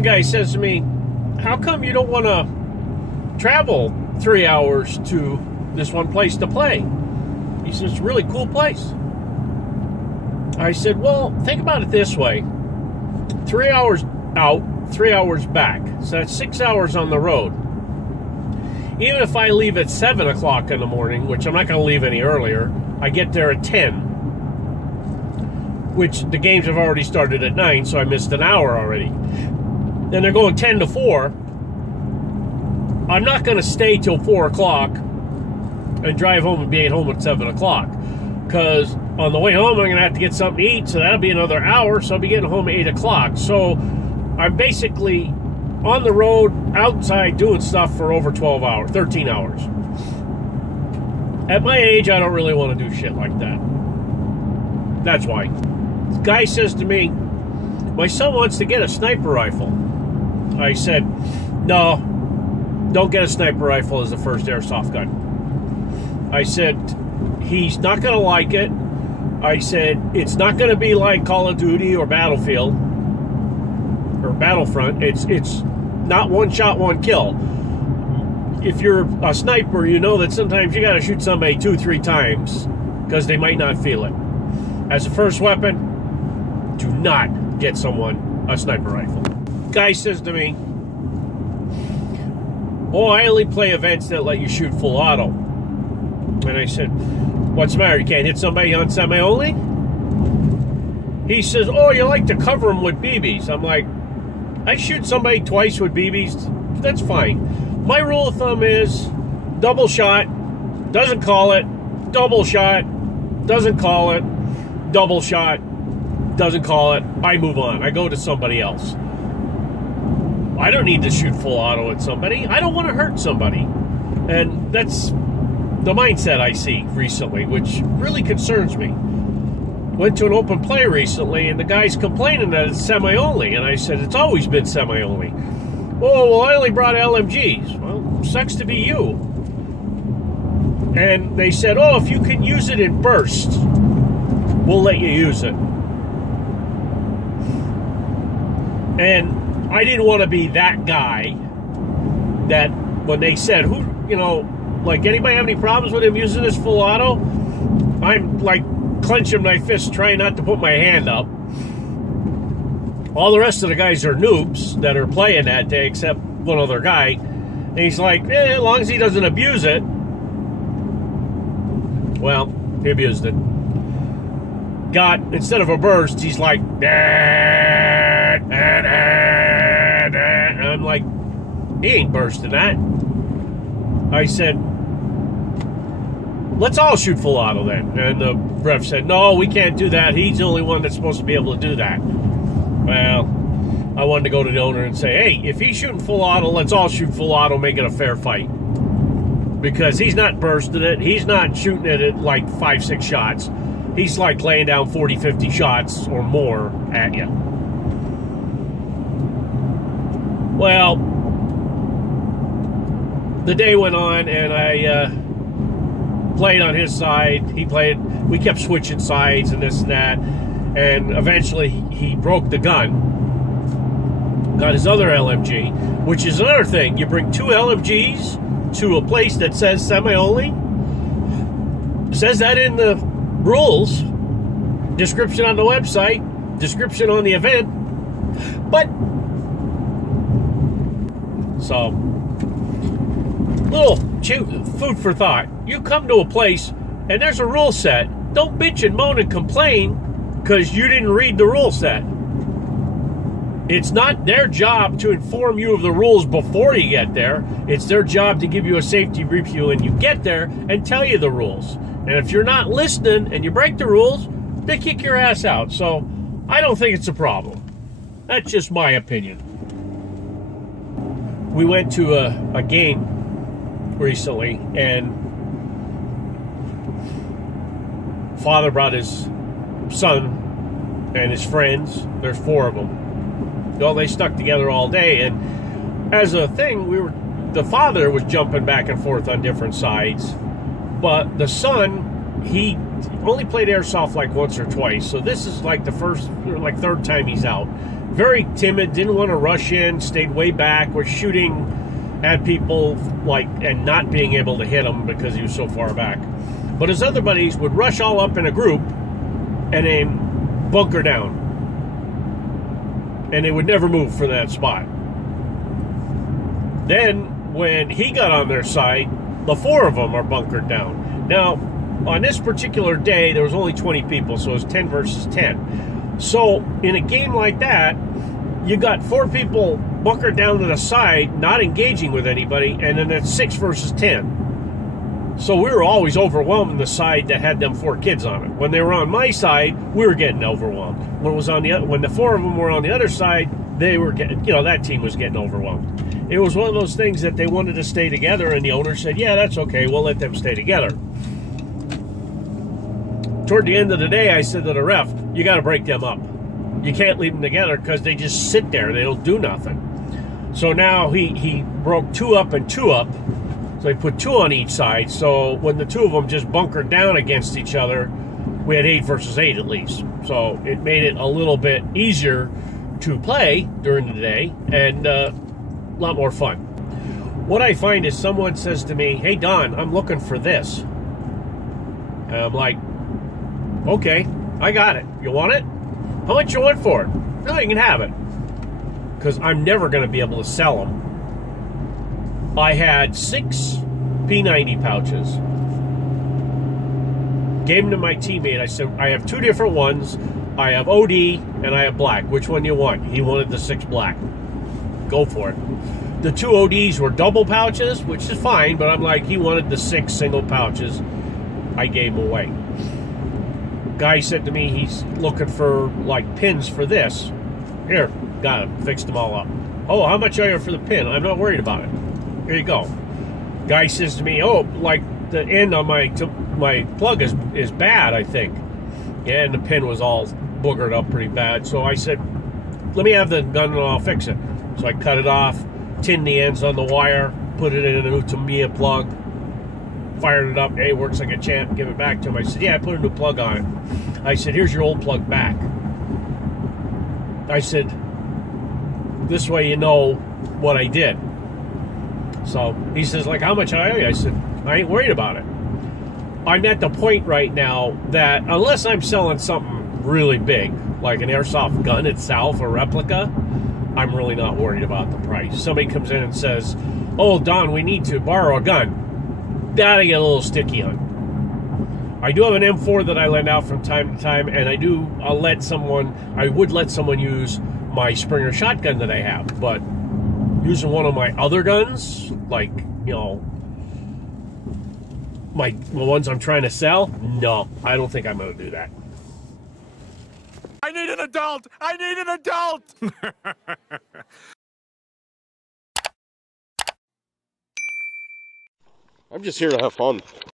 one guy says to me, how come you don't want to travel 3 hours to this one place to play? He says, it's a really cool place. I said, well, think about it this way. 3 hours out, 3 hours back. So that's 6 hours on the road. Even if I leave at 7 o'clock in the morning, which I'm not going to leave any earlier, I get there at 10. Which the games have already started at 9, so I missed an hour already. And they're going 10 to 4. I'm not going to stay till 4 o'clock and drive home and be at home at 7 o'clock. Because on the way home, I'm going to have to get something to eat, so that'll be another hour, so I'll be getting home at 8 o'clock. So I'm basically on the road, outside, doing stuff for over 12 hours, 13 hours. At my age, I don't really want to do shit like that. That's why. This guy says to me, my son wants to get a sniper rifle. I said, no, don't get a sniper rifle as the first airsoft gun. I said, he's not going to like it. I said, it's not going to be like Call of Duty or Battlefield or Battlefront. It's not one shot, one kill. If you're a sniper, you know that sometimes you got to shoot somebody 2-3 times because they might not feel it. As a first weapon, do not get someone a sniper rifle. Guy says to me, oh, I only play events that let you shoot full auto. And I said, what's the matter? You can't hit somebody on semi-only? He says, oh, you like to cover them with BBs. I'm like, I shoot somebody twice with BBs. That's fine. My rule of thumb is double shot, doesn't call it, double shot, doesn't call it, double shot, doesn't call it. I move on. I go to somebody else. I don't need to shoot full auto at somebody. I don't want to hurt somebody. And that's the mindset I see recently, which really concerns me. Went to an open play recently, and the guy's complaining that it's semi-only. And I said, it's always been semi-only. Oh, well, I only brought LMGs. Well, sucks to be you. And they said, oh, if you can use it in bursts, we'll let you use it. And I didn't want to be that guy that when they said, who, you know, like, anybody have any problems with him using this full auto? I'm like clenching my fist, trying not to put my hand up. All the rest of the guys are noobs that are playing that day, except one other guy. And he's like, as long as he doesn't abuse it. Well, he abused it. Got, instead of a burst, he's like, and I'm like, he ain't bursting that. I said, let's all shoot full auto then. And the ref said, no, we can't do that. He's the only one that's supposed to be able to do that. Well, I wanted to go to the owner and say, hey, if he's shooting full auto, let's all shoot full auto, make it a fair fight. Because he's not bursting it. He's not shooting it at like 5-6 shots. He's like laying down 40-50 shots or more at you. Well, the day went on, and I played on his side. He played. We kept switching sides and this and that. And eventually, he broke the gun. Got his other LMG, which is another thing. You bring 2 LMGs to a place that says semi-only. Says that in the rules. Description on the website. Description on the event. But, so, little food for thought. You come to a place and there's a rule set. Don't bitch and moan and complain because you didn't read the rule set. It's not their job to inform you of the rules before you get there. It's their job to give you a safety review when you get there and tell you the rules. And if you're not listening and you break the rules, they kick your ass out. So I don't think it's a problem. That's just my opinion. We went to a game recently, and father brought his son and his friends. There's 4 of them. Well, they stuck together all day, and as a thing, the father was jumping back and forth on different sides, but the son, he only played airsoft like once or twice, so this is like the first or like 3rd time he's out. very timid, didn't want to rush in, stayed way back, was shooting at people like and not being able to hit him because he was so far back. But his other buddies would rush all up in a group and then bunker down. And they would never move from that spot. Then, when he got on their side, the 4 of them are bunkered down. Now, on this particular day, there was only 20 people, so it was 10 versus 10. So, in a game like that, you got 4 people bunkered down to the side, not engaging with anybody, and then it's 6 versus 10. So we were always overwhelming the side that had them 4 kids on it. When they were on my side, we were getting overwhelmed. When it was on when the 4 of them were on the other side, they were getting, that team was getting overwhelmed. It was one of those things that they wanted to stay together, and the owner said, yeah, that's okay, we'll let them stay together. Toward the end of the day, I said to the ref, you got to break them up. You can't leave them together because they just sit there. They don't do nothing. So now he broke 2 up and 2 up. So he put 2 on each side. So when the 2 of them just bunkered down against each other, we had 8 versus 8 at least. So it made it a little bit easier to play during the day and a lot more fun. What I find is someone says to me, hey, Don, I'm looking for this. And I'm like, okay, I got it. You want it? How much you want for it? No, you can have it. Because I'm never going to be able to sell them. I had 6 P90 pouches. Gave them to my teammate. I said, I have 2 different ones. I have OD and I have black. Which one do you want? He wanted the 6 black. Go for it. The 2 ODs were double pouches, which is fine, but I'm like, he wanted the 6 single pouches. I gave them away. Guy said to me he's looking for like pins for this. Here, got it. Fixed them all up. Oh, how much are you for the pin? I'm not worried about it. Here you go. Guy says to me, oh, like the end on my plug is bad, I think. Yeah, and the pin was all boogered up pretty bad. So I said, let me have the gun and I'll fix it. So I cut it off, tinned the ends on the wire, put it in a new Tamiya plug, fired it up. Hey, works like a champ. Give it back to him. I said, yeah, I put a new plug on it. I said, here's your old plug back. I said, this way you know what I did. So he says, like, how much I owe you? I said, I ain't worried about it. I'm at the point right now that unless I'm selling something really big, like an airsoft gun itself, a replica, I'm really not worried about the price. Somebody comes in and says, oh, Don, we need to borrow a gun. That I get a little sticky on. I do have an M4 that I lend out from time to time, and I would let someone use my Springer shotgun that I have, but using one of my other guns, like, the ones I'm trying to sell, no, I don't think I'm going to do that. I need an adult! I need an adult! I'm just here to have fun.